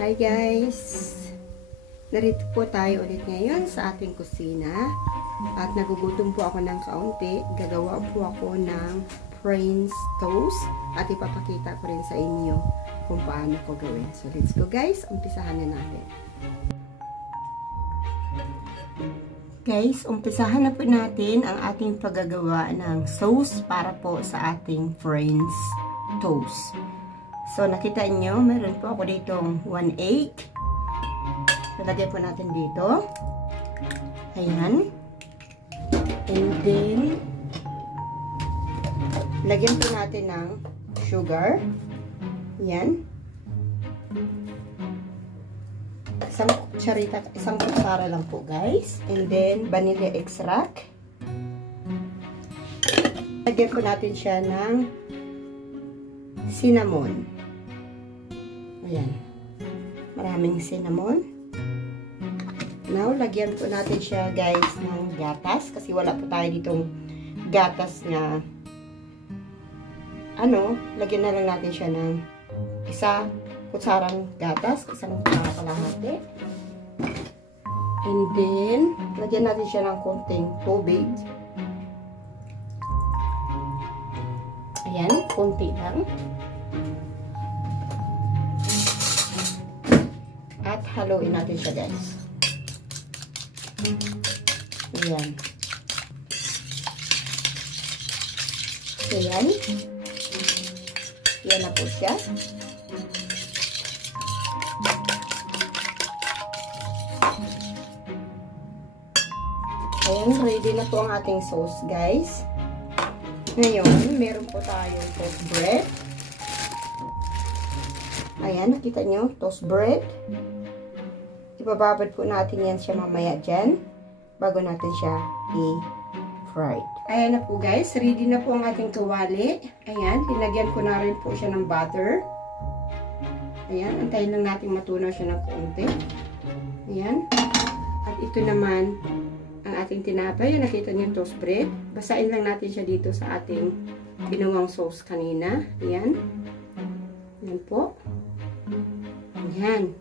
Hi guys! Narito po tayo ulit ngayon sa ating kusina at nagugutom po ako ng kaunti. Gagawa po ako ng French toast at ipapakita ko rin sa inyo kung paano ko gawin. So let's go guys, umpisahan na natin. Guys, umpisahan na po natin ang ating paggagawa ng sauce para po sa ating French toast. So, nakita nyo, meron po ako ditong 1 egg. Nalagay po natin dito. Ayan. And then, lagyan po natin ng sugar. Ayan. Isang kutsara lang po, guys. And then, vanilla extract. Lagyan po natin siya ng cinnamon. Ayan. Maraming cinnamon. Now, lagyan po natin siya, guys, ng gatas. Kasi wala po tayo ditong gatas na lagyan na lang natin siya ng isa kutsarang gatas. Isang kutsara kalahati. And then, lagyan natin siya ng konting tubig. Ayan, konti lang. At haluin natin siya, guys. Ayan. Ayan. Ayan na po siya. Ayan, ready na po ang ating sauce, guys. Ngayon, meron po tayong toast bread. Ayan, nakita nyo, toast bread. Ibababad po natin yan siya mamaya dyan, bago natin siya i-fried. Ayan na po guys, ready na po ang ating kawali. Ayan, linagyan ko na rin po siya ng butter. Ayan, antayin lang natin matunaw siya ng konti. Ayan. At ito naman, ang ating tinapay. Nakita niyo yung toast bread. Basain lang natin siya dito sa ating binuwang sauce kanina. Ayan. Ayan po. Ayan.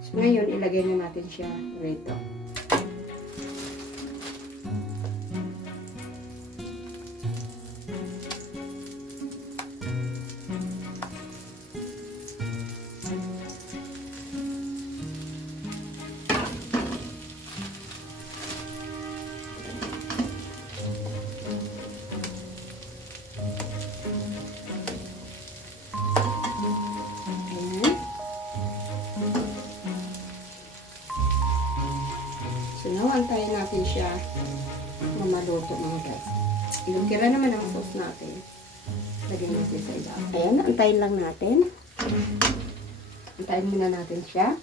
So, ngayon, ilagay na natin siya rito. So, now, antayin natin siya na maluto, mga guys. Ilang tira naman ang sauce natin. Lagyan natin sa iba. Ayan, antayin lang natin. Antayin muna natin siya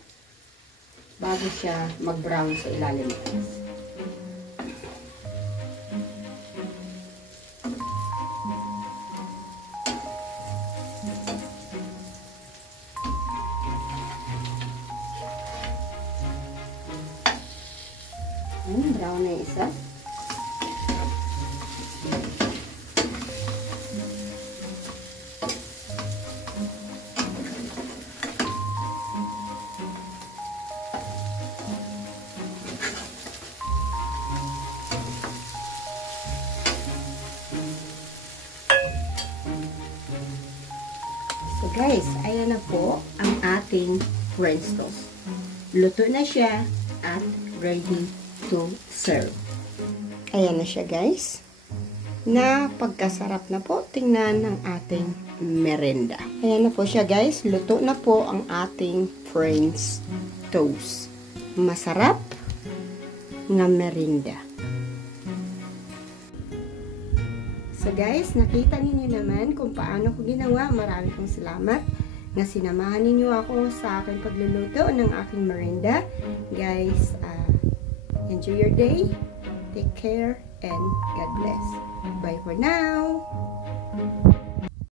bago siya mag-brown sa ilalim, guys. Brown na isa. So guys, ayan na po ang ating French toast. Luto na siya at ready to serve. Ayan na siya, guys. Napagkasarap na po tingnan ng ating merenda. Ayan na po siya, guys. Luto na po ang ating French toast. Masarap na merenda. So guys, nakita ninyo naman kung paano ko ginawa. Maraming pong salamat na sinamahan ninyo ako sa aking pagluluto ng aking merenda. Guys, enjoy your day. Take care and God bless. Bye for now.